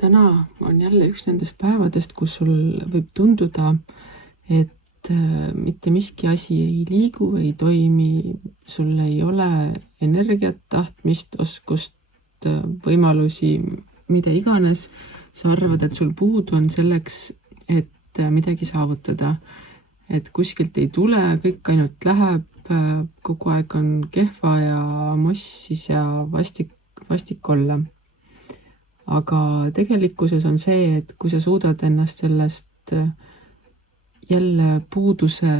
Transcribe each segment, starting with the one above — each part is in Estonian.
Täna on jälle üks nendest päevadest, kus sul võib tunduda, et mitte miski asi ei liigu, ei toimi, sul ei ole energiat, tahtmist, oskust, võimalusi, mida iganes. Sa arvad, et sul puudu on selleks, et midagi saavutada. Et kuskilt ei tule, kõik ainult läheb, kogu aeg on kehva ja mossis ja vastik olla. Aga tegelikkuses on see, et kui sa suudad ennast sellest jälle puuduse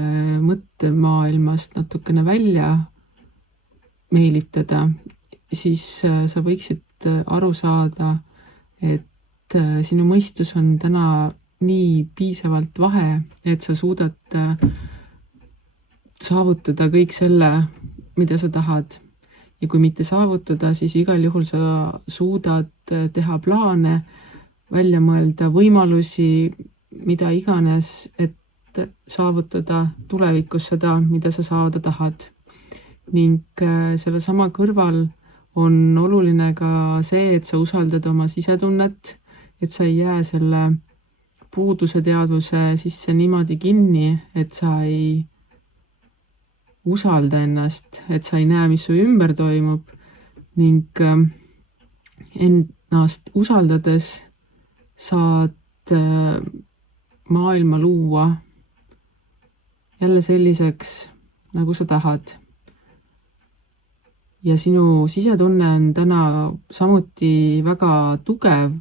mõttemaailmast natukene välja meelitada, siis sa võiksid aru saada, et sinu mõistus on täna nii piisavalt vahe, et sa suudad saavutada kõik selle, mida sa tahad. Ja kui mitte saavutada, siis igal juhul sa suudad teha plaane, välja mõelda võimalusi, mida iganes, et saavutada tulevikus seda, mida sa saada tahad. Ning selle sama kõrval on oluline ka see, et sa usaldad oma sisetunnet, et sa ei jää selle puuduse teadvuse sisse niimoodi kinni, et sa ei usalda ennast, et sa ei näe, mis su ümber toimub, ning ennast usaldades saad maailma luua jälle selliseks, nagu sa tahad. Ja sinu sisetunne on täna samuti väga tugev,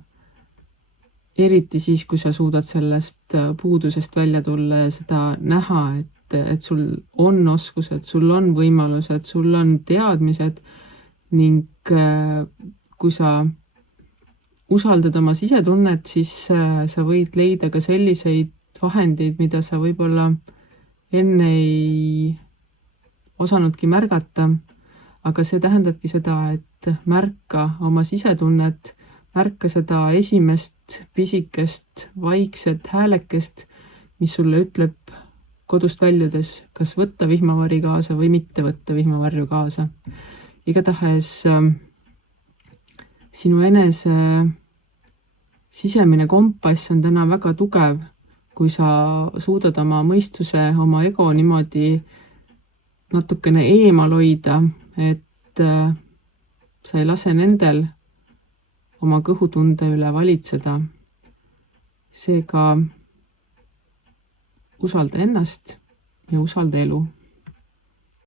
eriti siis, kui sa suudad sellest puudusest välja tulla ja seda näha, et sul on oskused, sul on võimalused, sul on teadmised, ning kui sa usaldad oma sisetunnet, siis sa võid leida ka selliseid vahendeid, mida sa võib-olla enne ei osanudki märgata, aga see tähendabki seda, et märka oma sisetunnet, märka seda esimest pisikest vaikset häälekest, mis sulle ütleb kodust väljudes, kas võtta vihmavari kaasa või mitte võtta vihmavarju kaasa. Igatahes sinu enese sisemine kompass on täna väga tugev, kui sa suudad oma mõistuse, oma ego niimoodi natukene eemal hoida, et sa ei lase nendel oma kõhutunde üle valitseda. Seega usalda ennast ja usalda elu.